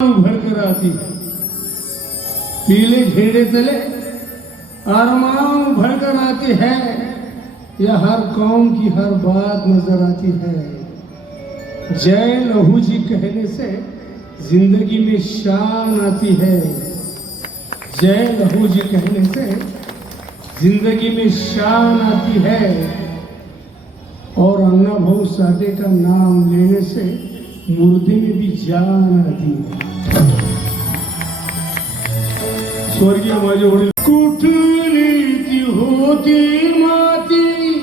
भर कर आती पीले घेरे तले आरमान भर कर आती है। यह हर कौम की हर बात नजर आती है। जय लहू जी कहने से जिंदगी में शान आती है। जय लहू जी कहने से जिंदगी में शान आती है। और अन्ना भाऊ साठे का नाम लेने से मुर्दे में भी जान आती है। स्वर्गीय माझे वडील कुठली ती होती माती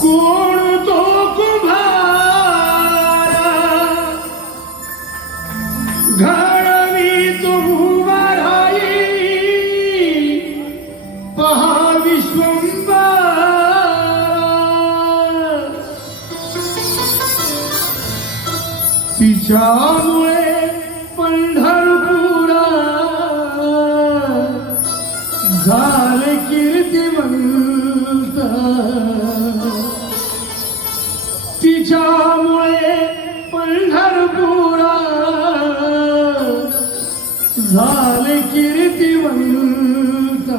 कोण तो कुंभार घडवी तो उभाराई पहा विश्वंभर तिच्यामुळे पंढरपुरा झाले कीर्तिवंत। तिच्यामुळे पंढरपुरा झाले कीर्तिवंत।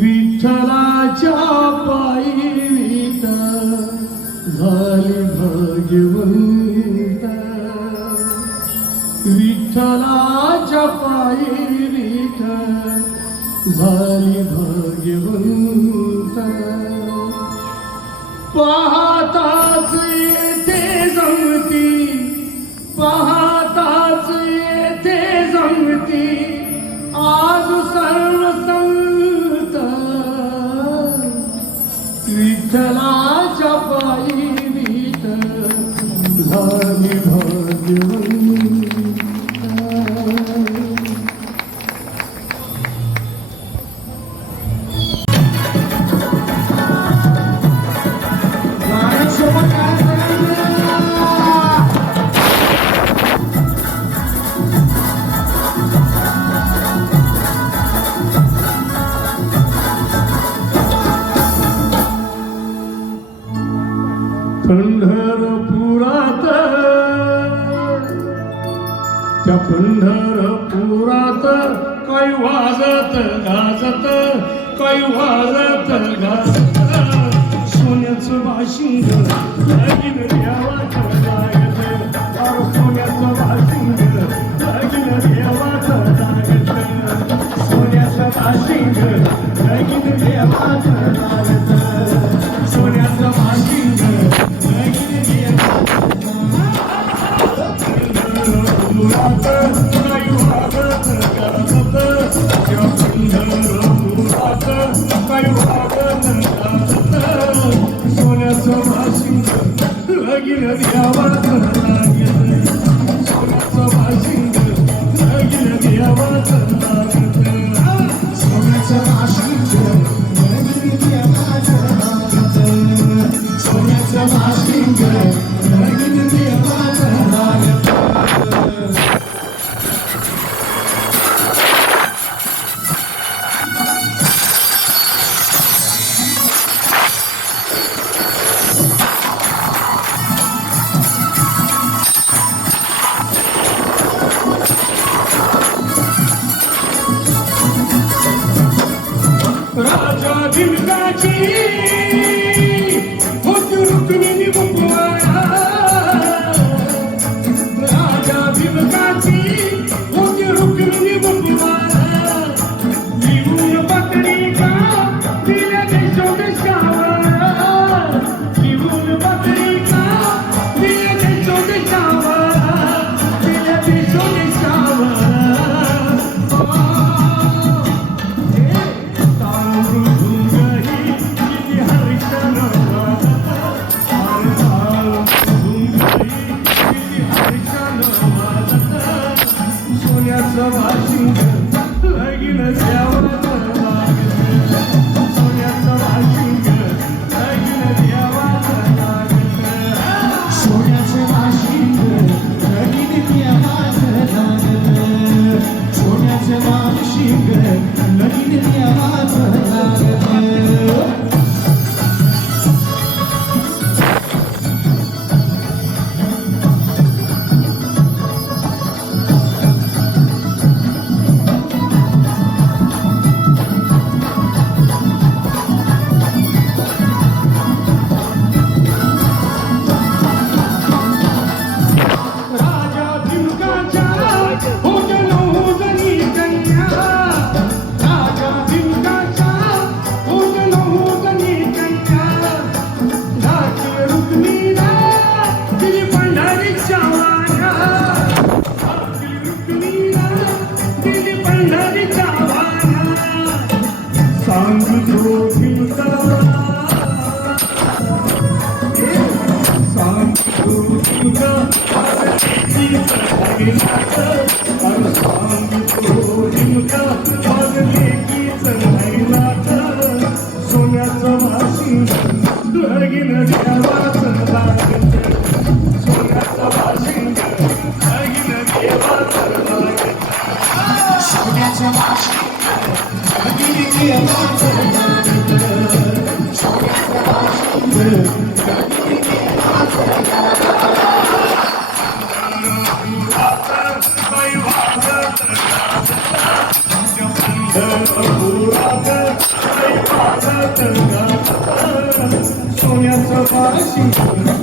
विठ्ठलाच्या पायी विठ्ठल झाले भाग्यवंत। विठ्ठलाच्या पायी विठ्ठल झाले भाग्यवंत। पाहताच येते जमती पाहताच येते जमती आज सर्व संत। विठ्ठलाच्या पायी झाले भाग्यवंत। पंढरपुरात त्या पंढरपुरात काही वाजत गाजत काही वाजत गाजत सोन्याचं बाशिंग लगीन देवाच लागत। सोन्याचं बाशिंग लगीन देवाच लागत। सोन्याचं बाशिंग लगीन देवाच लागत। सोन्याचं बाशिंग सोन्याचं भाशिंग लगीन देवाच लागत। सोन्याचं भाशिंग लगीन देवाच लागत। सोन्याचं भाशिंग लगीन देवाच लागत। सोन्याचं भाशिंग लगीन देवाच लागत। झुमका वाजलेली चढाईलाच अरे सांगतो झुमका वाजलेली चढाईलाच सोन्याचं वाशिंग दुर्गीन देवाचं लागत सोन्याचं वाशिंग दुर्गीन देवाचं लागत सोन्याचं वाशिंग दुर्गीन देवाचं लागत सोन्याचं वाशिंग दुर्गीन देवाचं लागत सोन्याचं वाशिंग